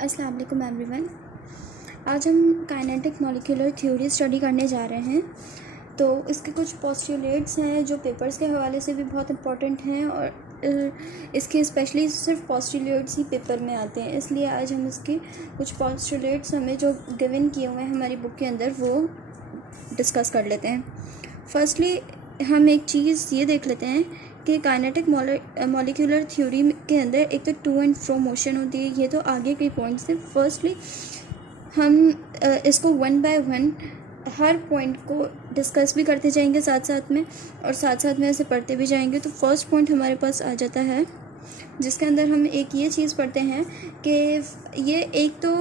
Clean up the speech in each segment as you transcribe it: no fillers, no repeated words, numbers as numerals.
अस्सलाम वालेकुम एवरीवन। आज हम काइनेटिक मॉलिक्यूलर थ्योरी स्टडी करने जा रहे हैं। तो इसके कुछ पोस्टुलेट्स हैं जो पेपर्स के हवाले से भी बहुत इंपॉर्टेंट हैं और इसके स्पेशली सिर्फ पोस्टुलेट्स ही पेपर में आते हैं, इसलिए आज हम इसके कुछ पोस्टुलेट्स हमें जो गिवन किए हुए हैं हमारी बुक के अंदर वो डिस्कस कर लेते हैं। फर्स्टली हम एक चीज़ ये देख लेते हैं कि काइनेटिक मॉलिक्यूलर थ्योरी के अंदर एक तो टू एंड फ्रो मोशन होती है, ये तो आगे के पॉइंट्स हैं। फर्स्टली हम इसको one by one her point को डिस्कस भी करते जाएंगे साथ साथ में, और साथ साथ में ऐसे पढ़ते भी जाएंगे। तो फर्स्ट पॉइंट हमारे पास आ जाता है जिसके अंदर हम एक ये चीज़ पढ़ते हैं कि ये एक तो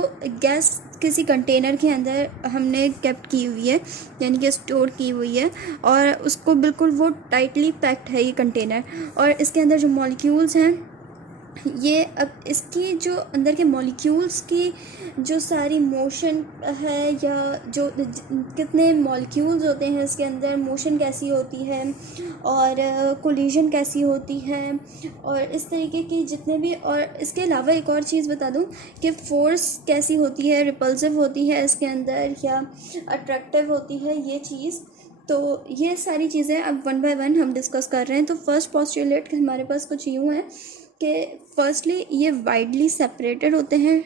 गैस किसी कंटेनर के अंदर हमने केप्ट की हुई है, यानी कि स्टोर की हुई है, और उसको बिल्कुल वो टाइटली पैक्ड है ये कंटेनर। और इसके अंदर जो मॉलिक्यूल्स हैं ये, अब इसकी जो अंदर के मॉलिक्यूल्स की जो सारी मोशन है, या जो कितने मॉलिक्यूल्स होते हैं इसके अंदर, मोशन कैसी होती है और कोलिजन कैसी होती है, और इस तरीके की जितने भी, और इसके अलावा एक और चीज़ बता दूं कि फोर्स कैसी होती है, रिपल्सिव होती है इसके अंदर या अट्रैक्टिव होती है ये चीज़। तो ये सारी चीज़ें अब वन बाय वन हम डिस्कस कर रहे हैं। तो फर्स्ट पोस्टुलेट हमारे पास कुछ यूँ है कि फर्स्टली ये वाइडली सेपरेटेड होते हैं,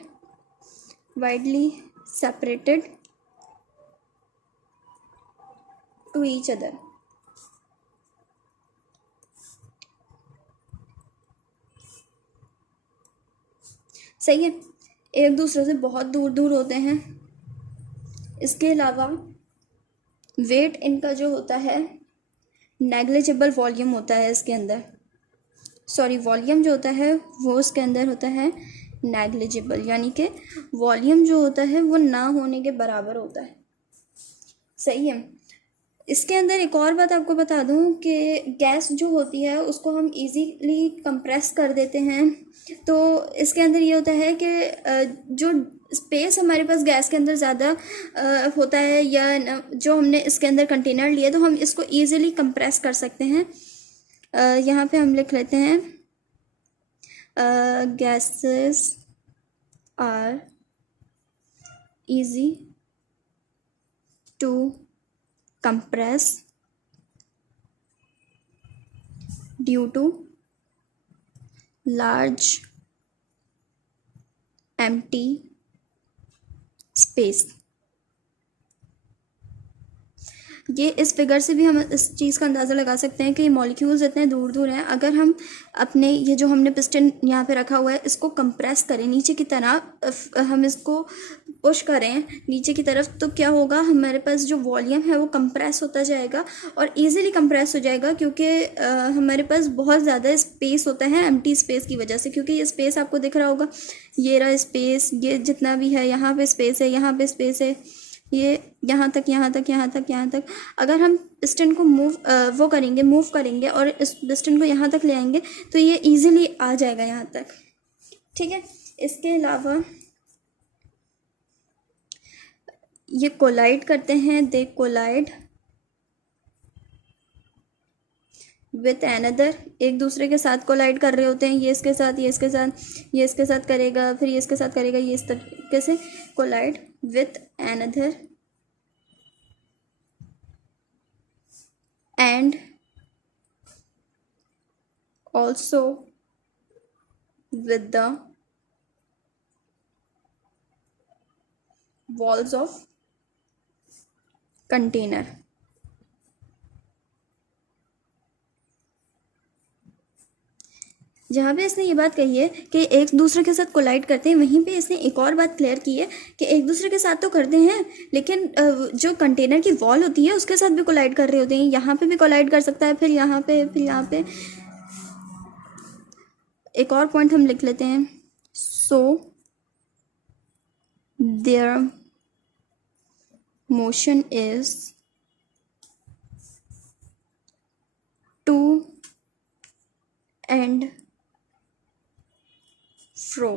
widely separated to each other. सही है, एक दूसरे से बहुत दूर दूर होते हैं। इसके अलावा वेट इनका जो होता है नेग्लिजिबल वॉल्यूम होता है इसके अंदर, सॉरी वॉल्यूम जो होता है वो उसके अंदर होता है नेग्लिजिबल, यानी कि वॉल्यूम जो होता है वो ना होने के बराबर होता है। सही है। इसके अंदर एक और बात आपको बता दूं कि गैस जो होती है उसको हम इजीली कंप्रेस कर देते हैं। तो इसके अंदर ये होता है कि जो स्पेस हमारे पास गैस के अंदर ज़्यादा होता है, या जो हमने इसके अंदर कंटेनर लिया तो हम इसको ईज़िली कंप्रेस कर सकते हैं। यहाँ पे हम लिख लेते हैं gases are easy to compress due to large empty space। ये इस फिगर से भी हम इस चीज़ का अंदाज़ा लगा सकते हैं कि ये मॉलिक्यूल्स इतने दूर दूर हैं। अगर हम अपने ये जो हमने पिस्टन यहाँ पे रखा हुआ है इसको कंप्रेस करें नीचे की तरह, हम इसको पुश करें नीचे की तरफ, तो क्या होगा, हमारे पास जो वॉल्यूम है वो कंप्रेस होता जाएगा और इजीली कंप्रेस हो जाएगा, क्योंकि हमारे पास बहुत ज़्यादा स्पेस होता है एम्प्टी स्पेस की वजह से। क्योंकि ये स्पेस आपको दिख रहा होगा, ये रहा स्पेस, ये जितना भी है, यहाँ पे स्पेस है, यहाँ पे स्पेस है, ये यहाँ तक, यहाँ तक, यहाँ तक, यहाँ तक। अगर हम पिस्टन को मूव करेंगे और इस पिस्टन को यहाँ तक ले आएंगे तो ये इजीली आ जाएगा यहाँ तक। ठीक है। इसके अलावा ये कोलाइड करते हैं, दे कोलाइड विथ एनदर, एक दूसरे के साथ कोलाइड कर रहे होते हैं। ये इसके साथ, ये इसके साथ, ये इसके साथ करेगा, फिर ये इसके साथ करेगा, ये इस तरीके से collide with another and also with the walls of container। जहाँ पे इसने ये बात कही है कि एक दूसरे के साथ कोलाइड करते हैं, वहीं पे इसने एक और बात क्लियर की है कि एक दूसरे के साथ तो करते हैं, लेकिन जो कंटेनर की वॉल होती है उसके साथ भी कोलाइड कर रहे होते हैं। यहाँ पे भी कोलाइड कर सकता है, फिर यहाँ पे, फिर यहाँ पे। एक और पॉइंट हम लिख लेते हैं, so their motion is to and fro.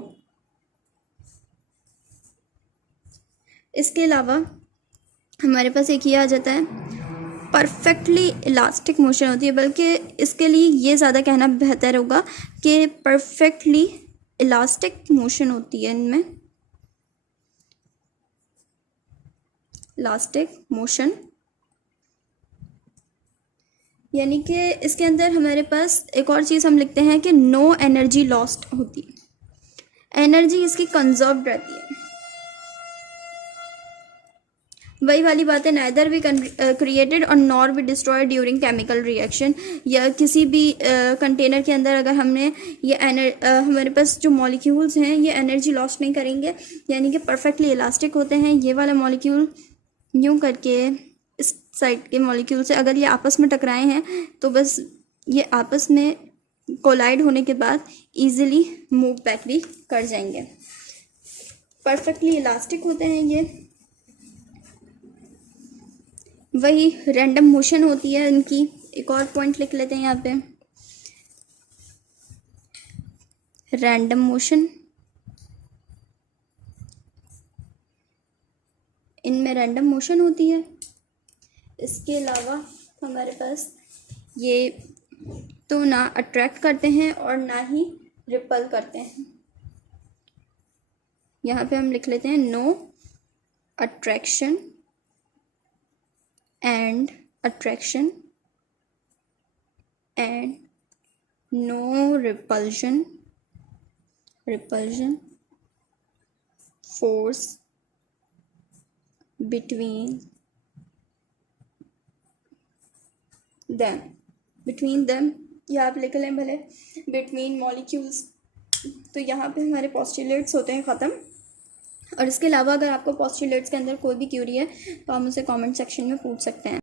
इसके अलावा हमारे पास एक ये आ जाता है, परफेक्टली इलास्टिक मोशन होती है, बल्कि इसके लिए ये ज़्यादा कहना बेहतर होगा कि परफेक्टली इलास्टिक मोशन होती है इनमें। इलास्टिक मोशन, यानी कि इसके अंदर हमारे पास एक और चीज़ हम लिखते हैं कि नो एनर्जी लॉस्ट होती है, एनर्जी इसकी कंजर्व्ड रहती है। वही वाली बात है, नाइदर भी क्रिएटेड और नॉर भी डिस्ट्रॉयड ड्यूरिंग केमिकल रिएक्शन। या किसी भी कंटेनर के अंदर अगर हमने ये हमारे पास जो मॉलिक्यूल्स हैं ये एनर्जी लॉस्ट नहीं करेंगे, यानी कि परफेक्टली इलास्टिक होते हैं। ये वाला मॉलिक्यूल यूँ करके इस साइड के मॉलिक्यूल से अगर ये आपस में टकराए हैं तो बस ये आपस में कोलाइड होने के बाद इजीली मूव बैक भी कर जाएंगे, परफेक्टली इलास्टिक होते हैं ये। वही रैंडम मोशन होती है इनकी। एक और पॉइंट लिख लेते हैं यहाँ पे, रैंडम मोशन, इनमें रैंडम मोशन होती है। इसके अलावा हमारे पास ये तो ना अट्रैक्ट करते हैं और ना ही रिपल करते हैं। यहाँ पे हम लिख लेते हैं no attraction and attraction and no repulsion, repulsion force between them, या आप लिख लें भले बिटवीन मॉलिक्यूल्स। तो यहाँ पे हमारे पोस्टुलेट्स होते हैं ख़त्म। और इसके अलावा अगर आपको पोस्टुलेट्स के अंदर कोई भी क्यूरी है तो आप मुझसे कमेंट सेक्शन में पूछ सकते हैं।